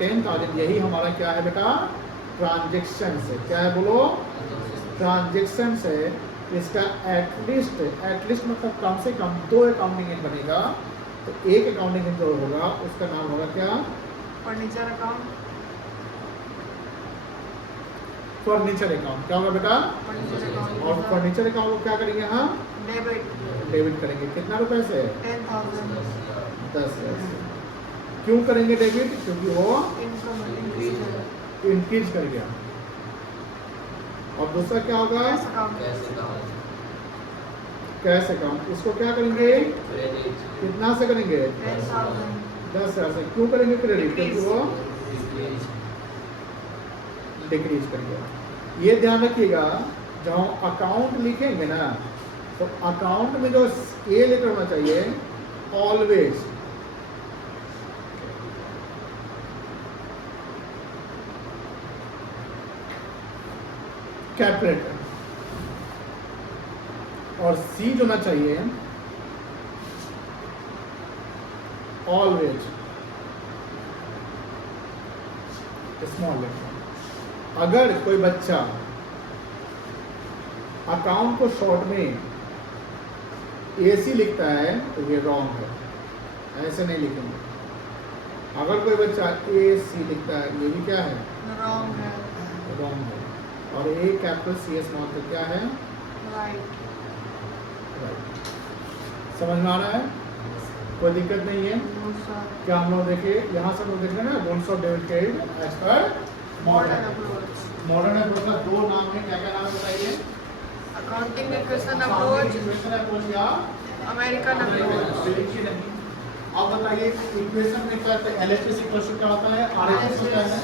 10,000, यही हमारा क्या है बेटा? ट्रांजैक्शन है। क्या है बोलो? ट्रांजैक्शन है। इसका एटलीस्ट मतलब कम से कम 2 अकाउंटिंग एंड बनेगा। तो एक अकाउंटिंग एंड जो होगा उसका नाम होगा क्या? Furniture account. Furniture account. क्या होगा बेटा? Furniture account. और फर्नीचर अकाउंट को क्या करेंगे हम? डेबिट डेबिट करेंगे। कितना रुपए से? 10,000। 10,000 से। क्यों करेंगे डेबिट? क्योंकि वो इनकम इंक्रीज है। इंक्रीज कर गया। और दूसरा क्या होगा? Cash account. Cash account, cash account. इसको क्या करेंगे? क्रेडिट, कितना से करेंगे? 10,000। 10,000 से। क्यों करेंगे क्रेडिट? क्योंकि वो डिक्रीज, डिक्रीज कर गया। ये ध्यान रखिएगा, जब हम अकाउंट लिखेंगे ना, तो अकाउंट में जो ए लेटर होना चाहिए ऑलवेज कैपिटल, और सी जो होना चाहिए ऑलवेज स्मॉल लेटर। अगर कोई बच्चा अकाउंट को शॉर्ट में एसी लिखता है तो ये रॉन्ग है, ऐसे नहीं लिखेंगे। अगर कोई बच्चा ए सी लिखता है, ये भी क्या है? रॉन्ग है। रॉन्ग है। और ए कैपिटल सी स्मॉल तो क्या है? राइट। राइट। समझ में आ रहा है? कोई दिक्कत नहीं है? दूसरा क्या हम लोग देखिए, यहाँ से लोग देख रहे हैं ना, rules of debit credit as per modern approach. Modern approach का 2 नाम है। क्या क्या नाम है बताइए? Accounting equation approach, equation approach या अमेरिकन अप्रोच। बिल्कुल नहीं। अब बताइए इक्वेशन में क्या होता है? एलएचएस इक्वल टू क्या होता है? आरएचएस होता है।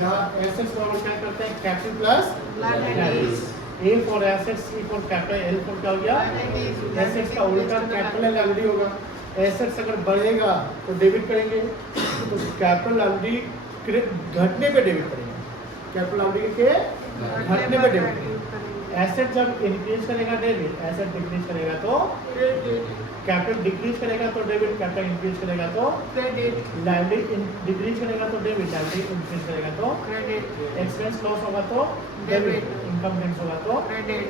जहाँ एसेट्स बराबर क्या करते हैं? Capital plus liabilities. A for assets, C for capital, L for क्या हो गया? एसेट्स का उल्टा कैपिटल लायबिलिटी होगा। एसेट्स अगर बढ़ेगा तो डेबिट करेंगे, तो कैपिटल लायबिलिटी घटने पे डेबिट करेंगे। कैपिटल लायबिलिटी के घटने पे डेबिट करेंगे। एसेट जब इंक्रीज करेगा डेबिट, एसेट डिक्रीज करेगा तो कैपिटल डिक्रीज करेगा तो डेबिट, कैपिटल इंक्रीज करेगा तो क्रेडिट। लायबिलिटी डिक्रीज करेगा तो डेबिट, लायबिलिटी इंक्रीज करेगा तो क्रेडिट। एक्सपेंस लॉस होगा तो डेबिट, इनकम गेन्स होगा तो क्रेडिट।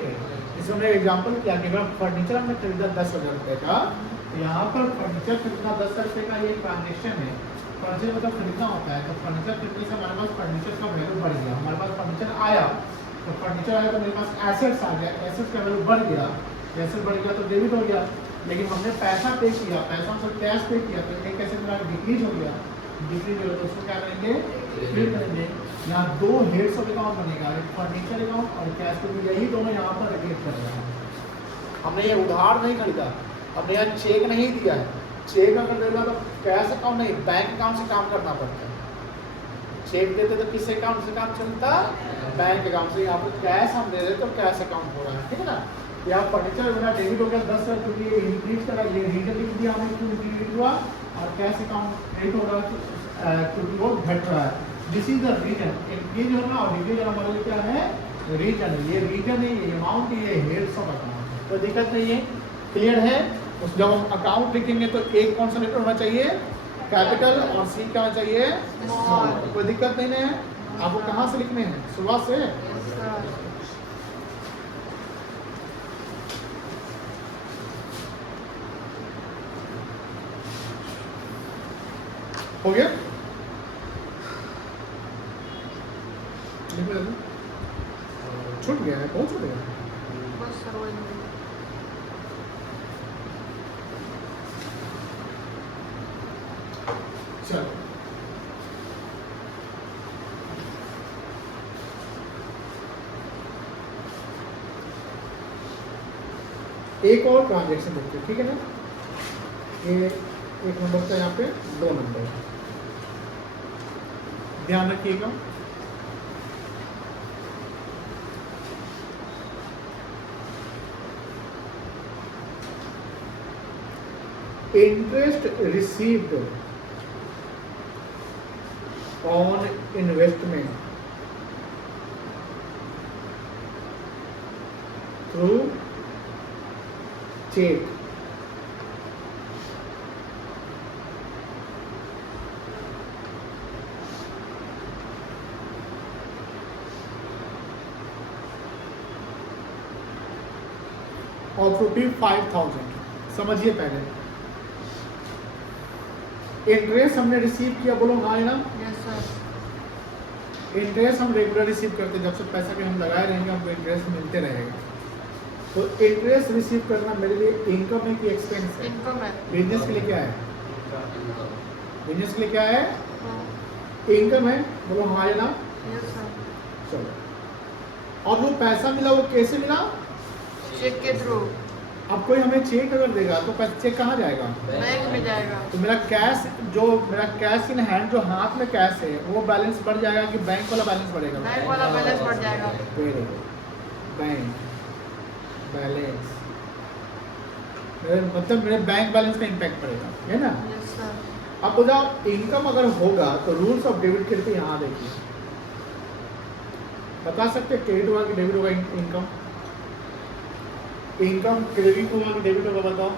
इसमें हमने एग्जांपल किया कि अगर फर्नीचर हमने खरीदा 10,000 रुपये का, तो यहाँ पर फर्नीचर खरीदना 10,000 रुपये का ये ट्रांजेक्शन है। फर्नीचर मतलब खरीदना होता है, तो फर्नीचर खरीदने से हमारे पास फर्नीचर का वैल्यू बढ़ गया। हमारे पास फर्नीचर आया, तो फर्नीचर आया तो मेरे पास एसेट्स आ गया, एसेट्स का वैल्यू बढ़ गया, एसेट बढ़ गया तो डेबिट हो गया। लेकिन हमने पैसा पे किया, पैसा मतलब कैश पे किया, तो एक एसेट मेरा डिक्रीज हो गया, डिक्रीज हो गया तो उसको क्या करेंगे? क्रेडिट करेंगे। यहाँ 2 हेड्स ऑफ अकाउंट बनेगा, एक फर्नीचर अकाउंट और कैश पे, यही दोनों यहाँ पर रिलेट कर रहे हैं। हमने ये उधार नहीं खरीदा, हमने यहाँ चेक नहीं दिया है। चेक अगर देगा तो कैश अकाउंट नहीं, बैंक अकाउंट से काम करना पड़ता है। चेक देते तो किस अकाउंट से काम चलता? बैंक अकाउंट से। यहाँ पर कैश हम दे रहे तो कैश अकाउंट हो रहा है, ठीक है ना? यहाँ फर्नीचर मेरा डेबिट हो गया 10,000, क्योंकि ये इंक्रीज करा, ये रीजन लिख दिया हमने क्यों इंक्रीज हुआ, और कैश अकाउंट क्रेडिट हो रहा है क्योंकि वो घट रहा है। This is the reason. Increase होना और डिक्रीज होना हमारे लिए क्या है? रीजन। ये रीजन है, ये अमाउंट, ये हेड्स ऑफ अकाउंट। कोई दिक्कत नहीं है? क्लियर है? उस जब हम अकाउंट लिखेंगे तो एक कौन सा लेटर होना चाहिए? कैपिटल, और सी क्या होना चाहिए? स्मॉल। कोई दिक्कत नहीं है? आपको कहाँ से लिखने हैं? शुरुआत से? हो गया? छूट गया है, बहुत छूट गया। बस सर्वजन। चलो एक और ट्रांजेक्शन देखते हैं, ठीक है ना? ये 1 नंबर का, यहाँ पे 2 नंबर। ध्यान रखिएगा, interest received on investment through cheque of ₹5,000। समझिए पहले, इंटरेस्ट हमने रिसीव किया, बोलो हाँ है ना। Yes sir. इंटरेस्ट हम रेगुलर रिसीव करते हैं, जब से पैसा भी हम लगाए रहेंगे हमको इंटरेस्ट मिलते रहेगा। तो इंटरेस्ट रिसीव करना मेरे लिए इनकम है कि एक्सपेंस है? इनकम है। बिजनेस के लिए क्या है? इनकम। बिजनेस के लिए क्या है? हाँ। इनकम है, बोलो हाँ है ना। Yes sir. चलो, और वो पैसा मिला वो कैसे मिला? चेक के थ्रू। अब कोई हमें चेक अगर देगा तो पैसा चेक कहाँ जाएगा? बैंक में जाएगा। तो मेरा कैश इन हैंड, जो हाथ में कैश है, वो बैलेंस बढ़ जाएगा कि बैंक वाला बैलेंस बढ़ेगा? बैंक वाला बैलेंस बढ़ जाएगा। Very good. बैंक बैलेंस मतलब मेरे बैंक बैलेंस का इम्पैक्ट पड़ेगा, है ना। Yes sir. अब बोला इनकम अगर होगा तो रूल्स ऑफ डेबिट क्रेडिट यहाँ देखिए, बता सकते क्रेडिट होगा कि डेबिट होगा? इनकम इनकम क्रेडिट होगा कि डेबिट होगा? बताओ।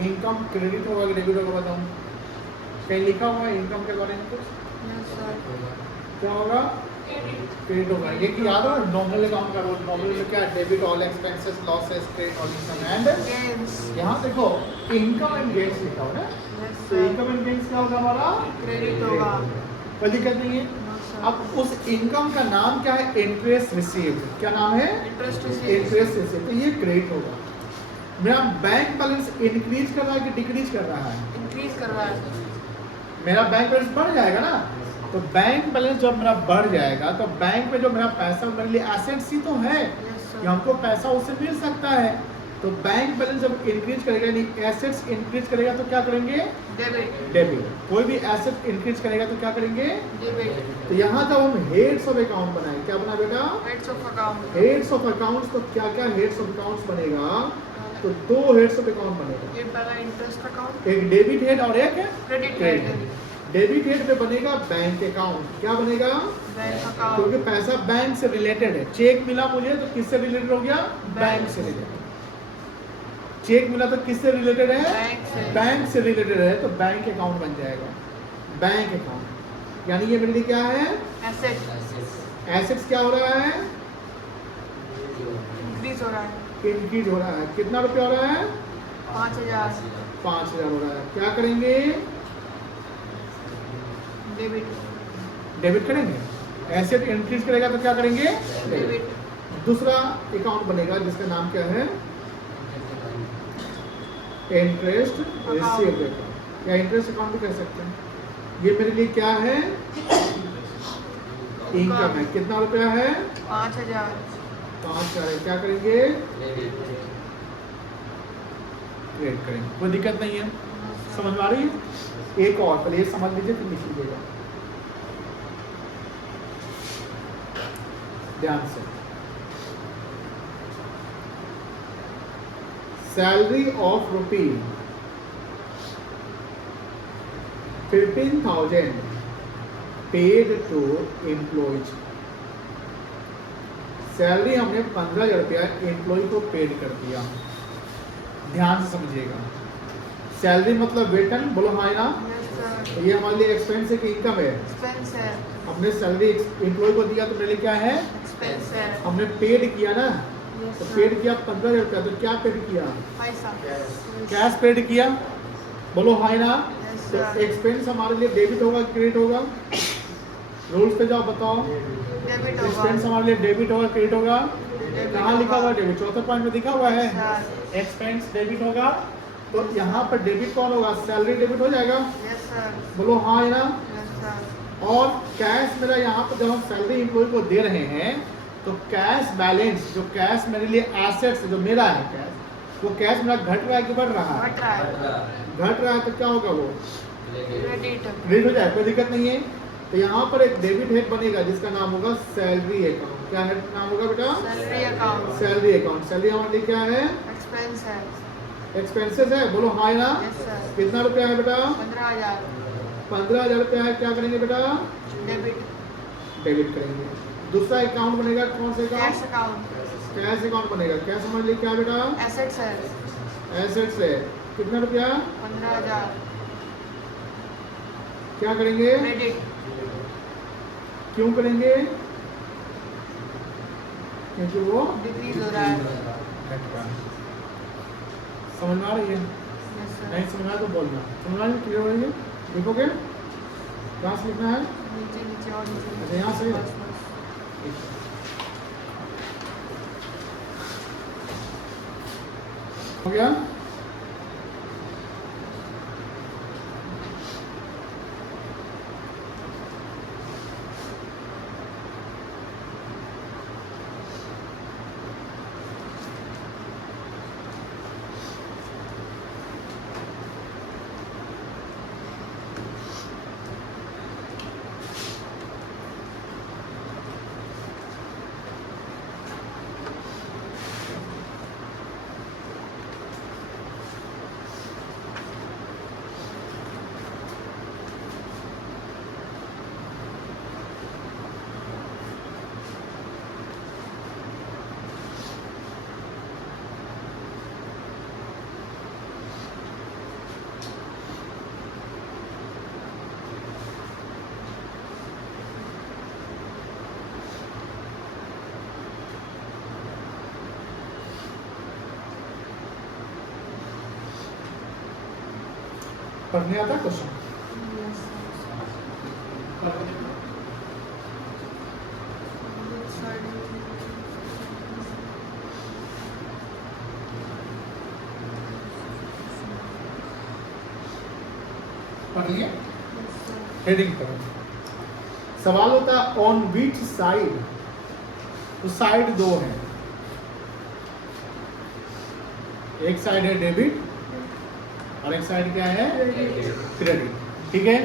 इनकम क्रेडिट होगा कि डेबिट होगा? बताओ। कहीं लिखा हुआ है इनकम के बारे में कुछ? Yes sir. क्या होगा? क्रेडिट होगा। ये कि याद हो नॉमिनल अकाउंट का रोल, नॉमिनल में क्या है? Debit all expenses, losses, credit all income and gains. यहाँ देखो इनकम एंड गेन्स लिखा हुआ है। यस तो सर। इनकम एंड गेन्स क्या होगा हमारा? क्रेडिट होगा। कोई दिक्कत नहीं है। Yes sir. अब उस इनकम का नाम क्या है? Interest received. क्या नाम है? Interest receive. Interest received. तो ये क्रेडिट होगा। मेरा बैंक बैलेंस इंक्रीज कर रहा है कि डिक्रीज कर रहा है? इंक्रीज कर रहा है। मेरा बैंक बैलेंस बढ़ जाएगा ना। तो बैंक बैलेंस जब मेरा बढ़ जाएगा तो बैंक में जो मेरा पैसा, मेरे लिए एसेट्स ही तो है यस कि सर। हमको पैसा उससे मिल सकता है। तो बैंक बैलेंस जब इंक्रीज करेगा, यानी एसेट्स इंक्रीज करेगा तो क्या करेंगे? डेबिट। डेबिट। कोई भी एसेट इंक्रीज करेगा तो क्या करेंगे? डेबिट। तो यहाँ जब हम हेड्स ऑफ अकाउंट बनाए, क्या बना बेटा? Heads of account. Heads of accounts. तो क्या क्या हेड्स ऑफ अकाउंट्स बनेगा? तो दो हेड्स ऑफ अकाउंट बनेगा, ये पहला इंटरेस्ट अकाउंट, एक डेबिट हेड और एक credit credit head, head. Debit head पे बनेगा बैंक अकाउंट। क्या बनेगा? बैंक क्योंकि अकाउंट, पैसा बैंक से रिलेटेड है। चेक मिला मुझे तो किससे रिलेटेड हो गया? बैंक से रिलेटेड। चेक मिला तो किससे रिलेटेड है? बैंक से। बैंक से रिलेटेड है तो बैंक अकाउंट बन जाएगा। बैंक अकाउंट यानी ये मेरे लिए क्या है? एसेट एसेट्स क्या हो रहा है? इंक्रीज हो रहा है, इंक्रीज हो रहा है। कितना रुपया हो रहा है? 5,000 5,000 हो रहा है। क्या करेंगे? डेबिट, डेबिट करेंगे। एसेट इंक्रीज करेगा तो क्या करेंगे? डेबिट, दूसरा अकाउंट बनेगा जिसका नाम क्या है? इंटरेस्ट रिसीव्ड अकाउंट या इंटरेस्ट अकाउंट भी कह सकते हैं। ये मेरे लिए क्या है? इनकम है। कितना रुपया है? 5,000 5,000 है। क्या करेंगे? क्रेडिट करेंगे। कोई दिक्कत नहीं है, समझ में आ रही है? एक और पहले ये समझ लीजिए फिर लिख लीजिएगा ध्यान से। Salary of ₹15,000 paid to employees. Salary हमने 15,000 रुपया एम्प्लॉय को पेड कर दिया। ध्यान से समझिएगा। सैलरी मतलब वेतन, बोलो हाँ ना। यस सर, तो ये हमारे लिए एक्सपेंस है कि इनकम है? एक्सपेंस है, हमने सैलरी एम्प्लॉय को दिया तो मेरे लिए क्या है? एक्सपेंस है, हमने पेड किया ना। यस तो सर, पेड किया 15,000 रुपया। तो क्या पेड किया? पैसा, कैश पेड किया, बोलो हाँ ना। यस तो सर, एक्सपेंस हमारे लिए डेबिट होगा क्रेडिट होगा? रूल्स पे जाओ बताओ। डेबिट होगा, एक्सपेंस हमारे लिए डेबिट होगा क्रेडिट होगा? डेबिट कहाँ लिखा हुआ है होगा, डेबिट? चौथे पॉइंट में लिखा हुआ है सर, एक्सपेंस डेबिट होगा। तो यहाँ पर डेबिट कौन होगा? सैलरी डेबिट हो जाएगा, यस सर, बोलो हाँ ना। यस सर, और कैश मेरा यहाँ पर जब हम सैलरी एम्प्लॉय को दे रहे हैं तो कैश बैलेंस, जो कैश मेरे लिए एसेट्स जो मेरा है कैश, वो कैश मेरा घट रहा है कि बढ़ रहा है? घट रहा है, घट रहा है। तो क्या होगा? वो क्रेडिट, क्रेडिट हो जाए, कोई दिक्कत नहीं है। तो यहाँ पर एक डेबिट हेड बनेगा जिसका नाम होगा सैलरी अकाउंट। क्या हेड नाम होगा बेटा? Salary account, salary account. Salary हमारे लिए क्या है? एक्सपेंस है, एक्सपेंसेस है, बोलो हाँ या ना। Yes sir. कितना रुपया है बेटा? 15,000 15,000 रुपया है। क्या करेंगे बेटा? डेबिट डेबिट करेंगे। दूसरा अकाउंट बनेगा कौन सा cash account? Account cash account बनेगा। क्या समझ ली? क्या बेटा? एसेट्स है एसेट्स है। कितना रुपया? 15,000 क्या करेंगे? क्रेडिट क्यों करेंगे? क्योंकि वो डिक्रीज हो रहा है। समझ में आ रही है? Yes sir. नहीं समझ में आया तो बोलना। समझ में आ रही है? क्लियर हो रही है? लिखोगे? कहाँ से लिखना है? नीचे नीचे और नीचे अच्छा, यहाँ से? बस, बस। हो गया? पढ़ने आता question? Yes sir. Good side पढ़ लिया? Yes sir. हेडिंग करो। सवाल होता है ऑन विच साइड? तो साइड दो है। एक साइड है डेबिट और एक साइड क्या है? क्रेडिट। ठीक है?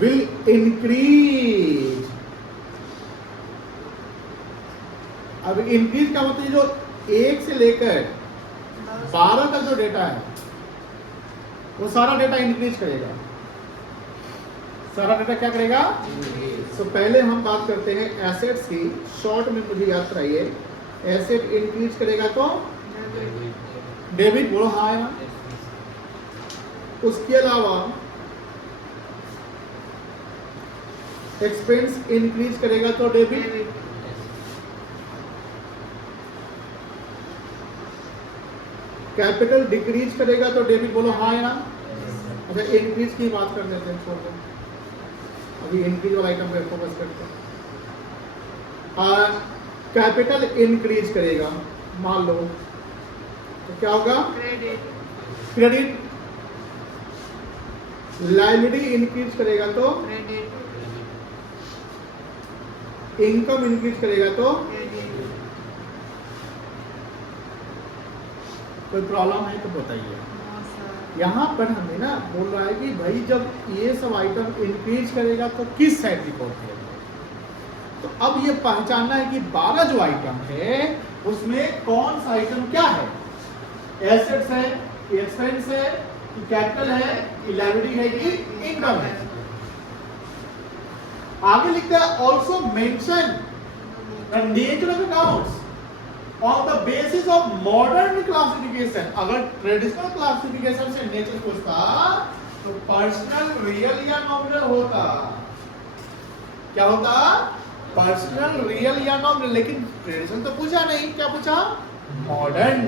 Will increase. अब इंक्रीज का मतलब जो 1 से लेकर 12 तक जो डेटा है वो सारा डेटा इंक्रीज करेगा। सारा डेटा क्या करेगा? तो पहले हम बात करते हैं एसेट्स की। शॉर्ट में मुझे याद कराइए। एसेट इंक्रीज करेगा तो डेबिट, बोलो हाँ या ना। उसके अलावा एक्सपेंस इंक्रीज करेगा तो डेबिट। डेबिट कैपिटल डिक्रीज करेगा तो डेबिट, बोलो हाँ या ना। अच्छा, इंक्रीज की बात कर लेते हैं, छोड़ दो अभी। इंक्रीज वाला आइटम पे फोकस करते हैं। कैपिटल इंक्रीज करेगा मान लो तो क्या होगा? Credit credit. लायबिलिटी इंक्रीज करेगा तो क्रेडिट इनकम इंक्रीज करेगा तो क्रेडिट कोई प्रॉब्लम है तो बताइए। No sir. यहाँ पर हमें ना बोल रहा है कि भाई जब ये सब आइटम इंक्रीज करेगा तो किस साइड रिकॉर्ड करेगा। तो अब ये पहचानना है कि 12 जो आइटम है उसमें कौन सा आइटम क्या है। एसेट्स है, एक्सपेंस है, कैपिटल है, लायबिलिटी है कि इनकम है। आगे लिखता है also mention the nature of accounts on the basis of modern classification. अगर ट्रेडिशनल क्लासिफिकेशन से नेचर पूछता तो पर्सनल, रियल या नॉमिनल होता। क्या होता? पर्सनल, रियल या नॉमिनल। लेकिन ट्रेडिशनल तो पूछा नहीं, क्या पूछा? मॉडर्न।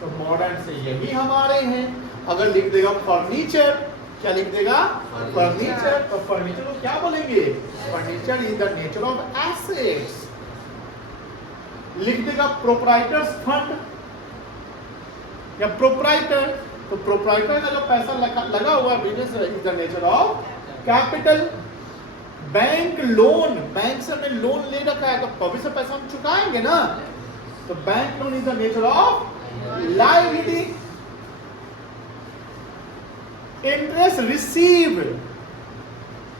तो मॉडर्न से यही हमारे हैं। अगर लिख देगा फर्नीचर, क्या लिख देगा? फर्नीचर। तो फर्नीचर को क्या बोलेंगे? Furniture is the nature of assets. लिख देगा प्रोप्राइटर्स फंड या प्रोप्राइटर, तो प्रोप्राइटर का जो पैसा लगा हुआ है business is the nature of capital. Bank loan, bank से हमने लोन ले रखा है तो अभी से पैसा हम चुकाएंगे ना, तो bank loan is the nature of liability. Interest receive,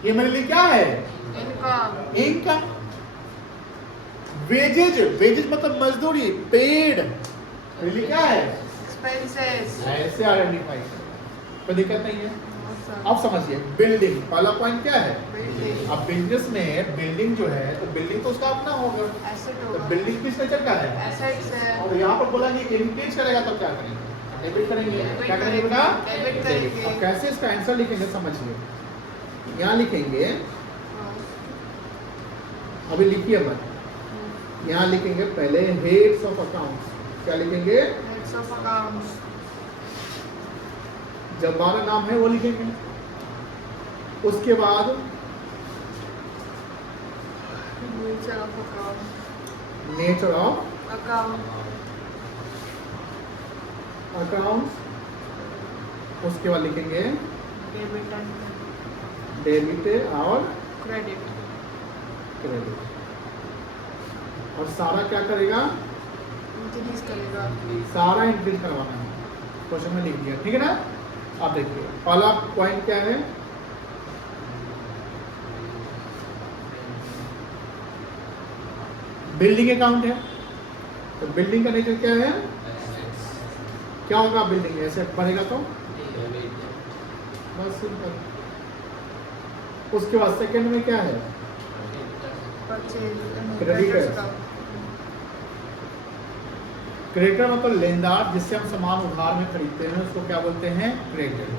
ये मेरे लिए क्या है? Income income. वेजेज, वेजेज मतलब मजदूरी, पेड, मेरे लिए क्या है? Expenses. ऐसे आइडेंटिफाई करें, कोई दिक्कत नहीं है। No, sir. अब समझिए बिल्डिंग, पहला पॉइंट क्या है? Building. अब बिजनेस में बिल्डिंग जो है तो बिल्डिंग तो उसका अपना होगा, Asset तो होगा. बिल्डिंग किस नेचर का है? Assets है. और यहाँ पर बोला कि इंक्रीज करेगा तो क्या करेंगे? डेबिट करेंगे। क्या करेंगे बेटा? Debit करेंगे. अब कैसे इसका आंसर लिखेंगे समझिए, यहाँ लिखेंगे, अभी लिखिए मत, यहाँ लिखेंगे पहले हेड्स ऑफ अकाउंट्स, क्या लिखेंगे? Heads of accounts. जब 12 नाम है वो लिखेंगे, उसके बाद Nature of account. Nature of Account. Accounts, उसके बाद लिखेंगे Debit and डेबिट और credit. क्रेडिट, और सारा क्या करेगा? Increase करेगा. सारा इंक्रीज करवाना है, क्वेश्चन में लिख दिया, ठीक है ना? अब देखिए पहला पॉइंट क्या है? बिल्डिंग अकाउंट है, तो बिल्डिंग का नेचर क्या है? क्या होगा? बिल्डिंग एसेट बढ़ेगा तो बस सिंपल। उसके बाद सेकंड में क्या है? Purchase. Creditors. क्रेडिटर मतलब लेनदार, जिससे हम सामान उधार में खरीदते हैं उसको क्या बोलते हैं? Creditor.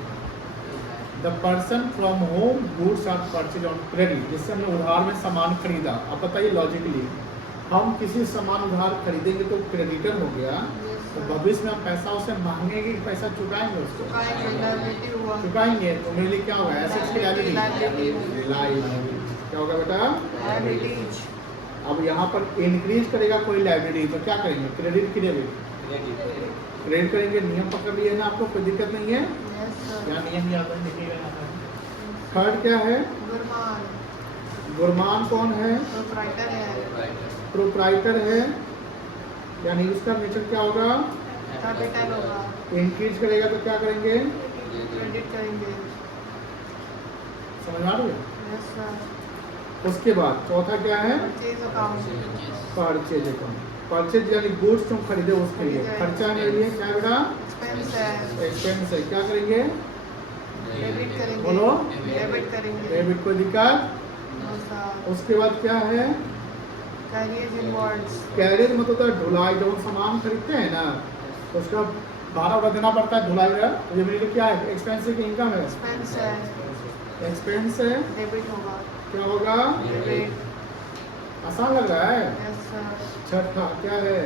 The person from whom goods are purchase on credit, जिससे हमने उधार में सामान खरीदा। अब बताइए लॉजिकली, हम किसी सामान उधार खरीदेंगे तो क्रेडिटर हो गया, तो भविष्य में हम पैसा उसे मांगेंगे कि पैसा चुकाएंगे उसको? Liability हुआ. चुकाएंगे, तो मेरे लिए क्या होगा? एसेट्स की Liability. लायबिलिटी क्या होगा बेटा? Liabilities. अब यहाँ पर इंक्रीज करेगा कोई लाइबिलिटी तो क्या करेंगे? क्रेडिट की डेबिट? क्रेडिट करेंगे। नियम पकड़ लिए ना आपको, कोई दिक्कत नहीं है, Yes, sir. यहाँ नियम याद है, लिखिएगा यहाँ पर। थर्ड क्या है? गुरमान. गुरमान कौन है? Proprietor है. प्रोप्राइटर है, यानी उसका नेचर क्या होगा? Capital होगा. इंक्रीज करेगा तो क्या करेंगे? Credit करेंगे. समझ आ रही है? Yes, sir. उसके बाद चौथा क्या है? Purchase account. Purchase account. Purchase यानी गुड्स जो हम खरीदे उसके लिए खर्चा है, मेरे लिए क्या बेटा? Expense है. एक्सपेंस है, क्या करेंगे? Debit करेंगे. बोलो। Debit करेंगे. डेबिट कोई दिक्कत? No, sir. उसके बाद क्या है? Carriage inwards. कैरेज मतलब होता है ढुलाई, जब हम सामान खरीदते हैं ना तो उसका भाड़ा वाड़ा देना पड़ता है ढुलाई का, तो ये मेरे लिए क्या है? एक्सपेंस है कि इनकम है? Expense है. एक्सपेंस है, Debit होगा. क्या होगा? Debit. आसान लग रहा है। Yes, sir. छठा क्या है?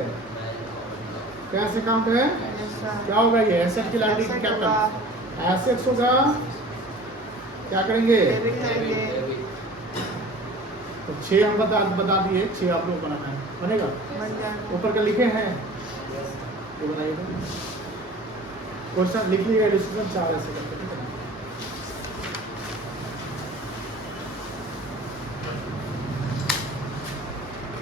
कैश अकाउंट है, Yes, sir. क्या होगा? ये एसेट की लाइबिलिटी Asset क्या होगा. कर एसेट्स होगा, क्या करेंगे? Debit करेंगे. तो 6 हम बता दिए, 6 आप लोग बनाना है, बनेगा? बन जाएगा. ऊपर का लिखे हैं, ये बनाइए क्वेश्चन लिख लीजिएगा, डिस्कशन 4 ऐसे करते हैं।